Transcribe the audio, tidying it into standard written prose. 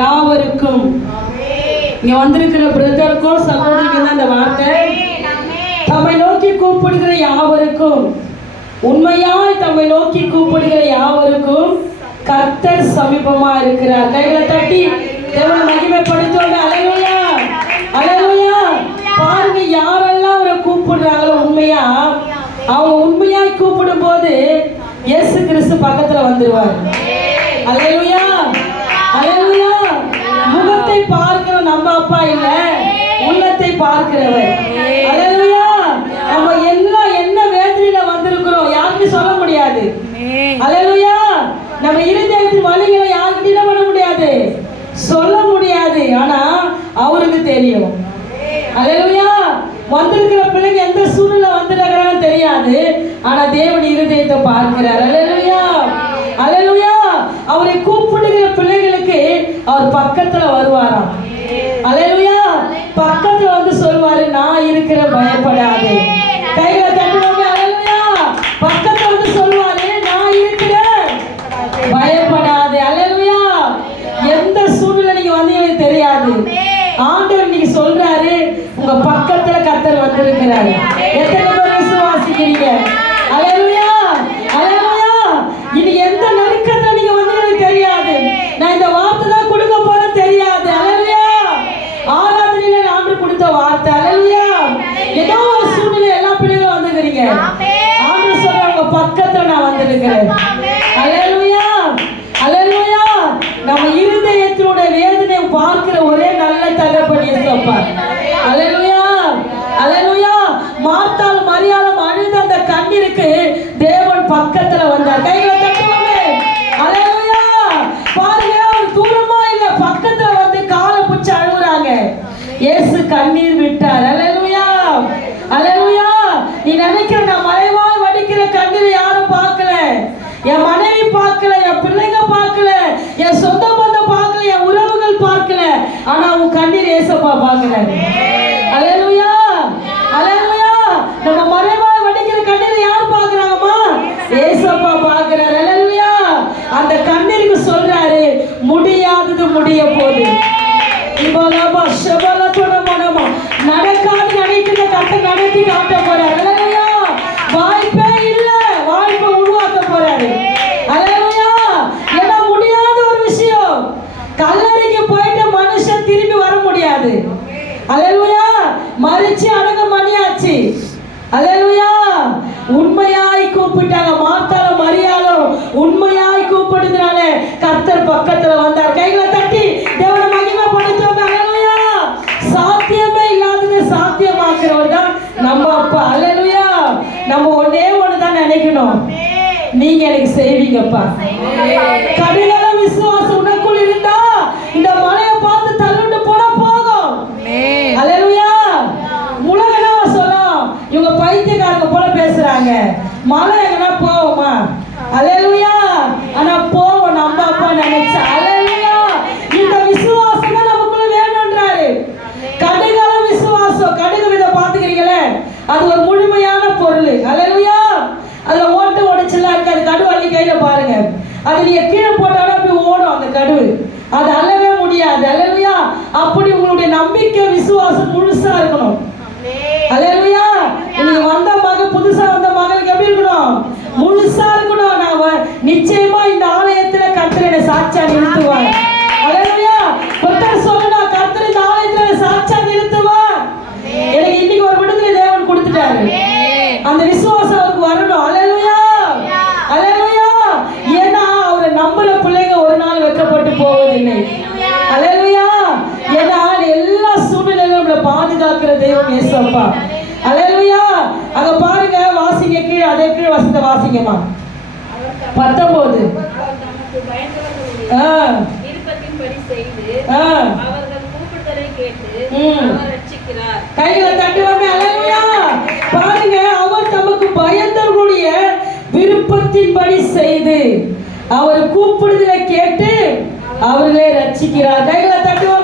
யாவருக்கும். இங்க வந்திருக்கிற பிரதருக்கும் சகோதரிக்கும் தான் இந்த வார்த்தை. தம்மை நோக்கி கூப்பிடுகிற யாவருக்கும், உண்மையாய் தம்மை நோக்கி கூப்பிடுகிற யாவருக்கும் கர்த்தர் சமீபமா இருக்கிறார். கைகளை தட்டி தேவனை மகிமைப்படுத்துவாங்க. அல்லேலூயா, அல்லேலூயா. பாருங்க, யாரெல்லாம் அவரை கூப்பிடுறாங்களோ உண்மையா, அவங்க உண்மையாய் கூப்பிடும் போது இயேசு கிறிஸ்து பக்கத்துல வந்துருவார். அல்லேலூயா, அல்லேலூயா. முகத்தை பார்க்கிற நம்ம அப்பா இல்ல, உள்ளத்தை பார்க்கிறவர். அல்லேலூயா. நம்ம எல்லாம் என்ன வேதனையில வந்திருக்கிறோம் யாருக்கு சொல்ல முடியாது. அல்லேலூயா. நம்ம இருதயத்தின் வலிகளை யாருக்கு என்ன பண்ண முடியாது, சொல்ல முடியாது. ஆனா அவருக்கு தெரியும். அல்லேலூயா. வந்திருக்கிற பிள்ளைங்க எந்த சூழ்நிலை வந்துடுறாங்கன்னு தெரியாது, ஆனா தேவன் இருதயத்தை பார்க்கிறார். அல்லேலூயா, அல்லேலூயா. அவரை கூப்பிடுகிற பிள்ளைகளுக்கு அவர் பக்கத்துல வருவாராம். அல்லேலூயா. பக்கத்துல வந்து சொல்வாரு, நான் இருக்கிற பயப்படாதே. கைகளை தட்டுவாங்க. அல்லேலூயா. பக்கத்துல வந்து சொல்வாரு, நான் இருக்கிற பயப்படாதே. அல்லேலூயா. எந்த சூழ்நிலை நீங்க வந்தீங்கன்னு தெரியாது, ஆண்டவர் நீங்க சொல்றாரு, உங்க பக்கத்துல கர்த்தர் வந்திருக்கிறாரு. எத்தனை பேர் விசுவாசிக்கிறீங்க? அல்லேலூயா, அல்லேலூயா. இனி எந்த நெருக்கத்துல நீங்க வந்தீங்கன்னு தெரியாது, நான் இந்த வார்த்தை தான் கொடுக்க போறேன் தெரியாது. அல்லேலூயா. ஆராதனையில ஆண்டவர் கொடுத்த வார்த்தை. அல்லேலூயா. ஏதோ ஒரு சூழ்நிலை எல்லா பிள்ளைகளும் வந்துக்கிறீங்க, ஆண்டவர் சொல்ற உங்க பக்கத்துல நான் வந்திருக்கிறேன். அல்லேலூயா, அல்லேலூயா. நம்ம இருதயத்தினுடைய வேதனை பார்க்கிற ஒரே நல்ல தகப்பன் இயேசுப்பா. அல்லேலூயா, அல்லேலூயா. மார்த்தாள் மரியாளும் அழுத அந்த கண்ணீருக்கு தேவன் பக்கத்துல வந்தார். கைகளை தட்டுவாங்க. அல்லேலூயா. பாருங்க, ஒரு தூரமா இல்ல, பக்கத்துல வந்து காலை பிடிச்சு அழுகுறாங்க. இயேசு கண்ணீர் விட்டார். அல்லேலூயா, அல்லேலூயா. நீ நினைக்கிற நான் மறைவாய் வடிக்கிற கண்ணீரை யாரும் பார்க்கல, என் மனைவி பார்க்கல, என் பிள்ளைங்க பார்க்கல, என் சொந்த பந்தம் பார்க்கல, என் உறவுகள் பார்க்கல, ஆனா உன் கண்ணீர் ஏசப்பா பார்க்கிறார். அல்லேலூயா, அல்லேலூயா. நம்ம மறைவாய் வடிக்கிற கண்ணீரை யார் பார்க்கறாங்கம்மா? ஏசப்பா பார்க்கிறார். அல்லேலூயா. அந்த கண்ணீருக்கு சொல்றாரு, முடியாதது முடிய போகுது. இவலபா ஷபலத்தோட மனமா நடக்காது நினைக்கிற கர்த்தர் நடத்தி காட்ட போறார். அல்லேலூயா. வாய்ப்பே இல்ல, வாய்ப்பை உருவாக்க போறாரு. அல்லேலூயா. ஏன்னா முடியாத ஒரு விஷயம், கல்லறைக்கு போயிட்டு மனுஷன் திரும்பி வர முடியாது. அல்லேலூயா. மரிச்சு அடக்கம் பண்ணியாச்சு. அல்லேலூயா. உண்மையாய் கூப்பிட்டாங்க. மார்த்தாளும் மரியாளும் உண்மையாய் கூப்பிடுறதுனால கர்த்தர் பக்கத்துல வந்தார். கைகளை தட்டி தேவனை மகிமைப்படுத்துவாங்க. அல்லேலூயா. சாத்தியமே இல்லாததை சாத்தியமாக்குறவர் தான் நம்ம அப்பா. அல்லேலூயா. நம்ம ஒன்னே ஒண்ணுதான் நினைக்கணும், நீங்க எனக்கு செய்வீங்கப்பா. கடிகால விசுவாசம் உனக்குள் இருந்தா இந்த மலையை பார்த்து தள்ளிட்டு போனா போகும். அல்லேலூயா. உலகனா சொல்லலாம், இவங்க பைத்தியக்காரங்க போல பேசுறாங்க, மலை எங்கன்னா போவோமா? அல்லேலூயா. ஆனா போவோம் நம்ம அப்பா நினைச்சா. அல்லேலூயா. இந்த விசுவாசம் தான் நமக்குள்ள வேணும்ன்றாரு. கடிகால விசுவாசம், கடுகு விதை பாத்துக்கிறீங்களே, அது ஒரு முழுமையான பொருள். அல்லேலூயா. அதுல ஓட்டு உடைச்செல்லாம் இருக்கு, அது கடுவு அள்ளி கையில பாருங்க, அது நீங்க கீழே போட்டாலும் அப்படி ஓடும் அந்த கடுவு, அது அள்ளவே முடியாது. அல்லேலூயா. அப்படி உங்களுடைய நம்பிக்கை விசுவாசம் முழுசா இருக்கணும். அல்லேலூயா. நீங்க வந்த மகள், புதுசா வந்த மகளுக்கு எப்படி இருக்கணும்? முழுசா இருக்கணும். நான் நிச்சயமா இந்த ஆலயத்துல கர்த்தர் என்னை சாட்சியா நிறுத்துவார். அல்லேலூயா. கர்த்தர் சொல்லுனா, கர்த்தர் இந்த ஆலயத்துல சாட்சியா நிறுத்துவார். எனக்கு இன்னைக்கு ஒரு விடுதலை தேவன் கொடுத்துட்டாரு, அந்த விசுவாசம் அவருக்கு வரணும். அல்லேலூயா, அல்லேலூயா. ஏன்னா அவரை நம்புற பிள்ளைங்க ஒரு நாள் வெட்கப்பட்டு போவதில்லை. அல்லேலூயா. ஏன்னா எல்லா சூழ்நிலையிலும் நம்மளை பாதுகாக்கிற தெய்வம் இயேசுப்பா. அல்லேலூயா. அங்க பாருங்க, வாசிங்க கீழே, அதே கீழே வசந்த வாசிங்கம்மா. 19. கைகளை தட்டுவாங்க. அல்லேலூயா. பாருங்க, அவர் தமக்கு பயந்தவர்களுடைய விருப்பத்தின்படி செய்து அவர் கூப்பிடுதலை கேட்டு அவர்களே ரட்சிக்கிறார். கைகளை தட்டுவாங்க.